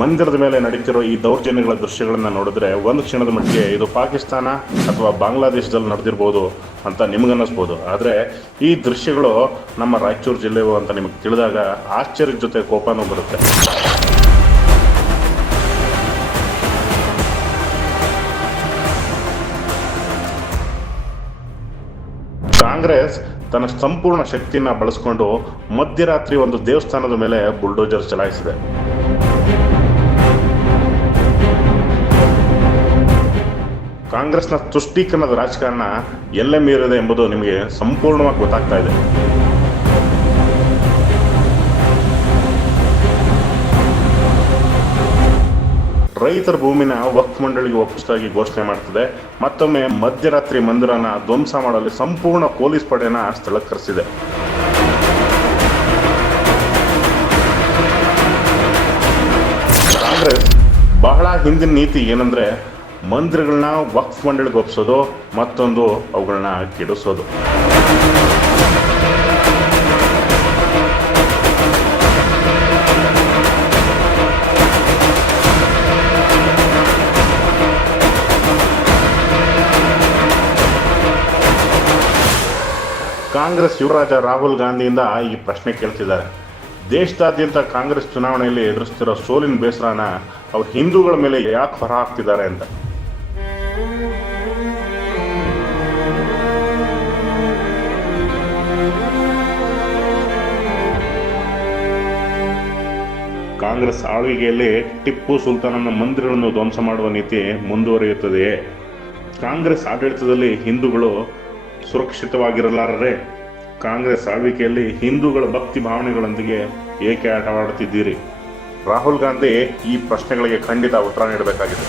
ಮಂದಿರದ ಮೇಲೆ ನಡೀತಿರೋ ಈ ದೌರ್ಜನ್ಯಗಳ ದೃಶ್ಯಗಳನ್ನು ನೋಡಿದ್ರೆ ಒಂದು ಕ್ಷಣದ ಮಟ್ಟಿಗೆ ಇದು ಪಾಕಿಸ್ತಾನ ಅಥವಾ ಬಾಂಗ್ಲಾದೇಶದಲ್ಲಿ ನಡೆದಿರ್ಬೋದು ಅಂತ ನಿಮಗನ್ನಿಸ್ಬೋದು. ಆದರೆ ಈ ದೃಶ್ಯಗಳು ನಮ್ಮ ರಾಯಚೂರು ಜಿಲ್ಲೆವು ಅಂತ ನಿಮಗೆ ತಿಳಿದಾಗ ಆಶ್ಚರ್ಯದ ಜೊತೆ ಕೋಪನೂ ಬರುತ್ತೆ. ಕಾಂಗ್ರೆಸ್ ತನ್ನ ಸಂಪೂರ್ಣ ಶಕ್ತಿಯನ್ನ ಬಳಸ್ಕೊಂಡು ಮಧ್ಯರಾತ್ರಿ ಒಂದು ದೇವಸ್ಥಾನದ ಮೇಲೆ ಬುಲ್ಡೋಜರ್ ಚಲಾಯಿಸಿದೆ. ಕಾಂಗ್ರೆಸ್ನ ತುಷ್ಟೀಕರಣದ ರಾಜಕಾರಣ ಎಲ್ಲೇ ಮೀರಿದೆ ಎಂಬುದು ನಿಮಗೆ ಸಂಪೂರ್ಣವಾಗಿ ಗೊತ್ತಾಗ್ತಾ ಇದೆ. ರೈತರ ಭೂಮಿನ ವಕ್ಫ್ ಮಂಡಳಿಗೆ ಒಪ್ಪಿಸಿದಾಗಿ ಘೋಷಣೆ ಮಾಡ್ತಿದೆ. ಮತ್ತೊಮ್ಮೆ ಮಧ್ಯರಾತ್ರಿ ಮಂದಿರನ ಧ್ವಂಸ ಮಾಡಲು ಸಂಪೂರ್ಣ ಪೊಲೀಸ್ ಪಡೆಯನ್ನ ಸ್ಥಳಕ್ಕೆ ಕರೆಸಿದೆ ಕಾಂಗ್ರೆಸ್ ಬಹಳ ಹಿಂದಿನ ನೀತಿ ಏನಂದ್ರೆ ಮಂದಿರಗಳನ್ನ ವಕ್ಫ್ ಮಂಡಳಿಗೆ ಒಪ್ಪಿಸೋದು ಮತ್ತೊಂದು ಅವುಗಳನ್ನ ಕೆಡಿಸೋದು. ಕಾಂಗ್ರೆಸ್ ಯುವರಾಜ ರಾಹುಲ್ ಗಾಂಧಿಯಿಂದ ಈ ಪ್ರಶ್ನೆ ಕೇಳ್ತಿದ್ದಾರೆ. ದೇಶದಾದ್ಯಂತ ಕಾಂಗ್ರೆಸ್ ಚುನಾವಣೆಯಲ್ಲಿ ಎದುರಿಸ್ತಿರೋ ಸೋಲಿನ ಬೇಸರನ ಅವ್ರು ಹಿಂದೂಗಳ ಮೇಲೆ ಯಾಕೆ ಹೊರ ಹಾಕ್ತಿದ್ದಾರೆ ಅಂತ. ಕಾಂಗ್ರೆಸ್ ಆಳ್ವಿಕೆಯಲ್ಲಿ ಟಿಪ್ಪು ಸುಲ್ತಾನನ ಮಂದಿರಗಳನ್ನು ಧ್ವಂಸ ಮಾಡುವ ನೀತಿ ಮುಂದುವರಿಯುತ್ತದೆ ಕಾಂಗ್ರೆಸ್ ಆಡಳಿತದಲ್ಲಿ ಹಿಂದೂಗಳು ಸುರಕ್ಷಿತವಾಗಿರಲಾರರೆ? ಕಾಂಗ್ರೆಸ್ ಆಳ್ವಿಕೆಯಲ್ಲಿ ಹಿಂದೂಗಳ ಭಕ್ತಿ ಭಾವನೆಗಳೊಂದಿಗೆ ಏಕೆ ಆಟವಾಡುತ್ತಿದ್ದೀರಿ? ರಾಹುಲ್ ಗಾಂಧಿ ಈ ಪ್ರಶ್ನೆಗಳಿಗೆ ಖಂಡಿತ ಉತ್ತರ ನೀಡಬೇಕಾಗಿದೆ.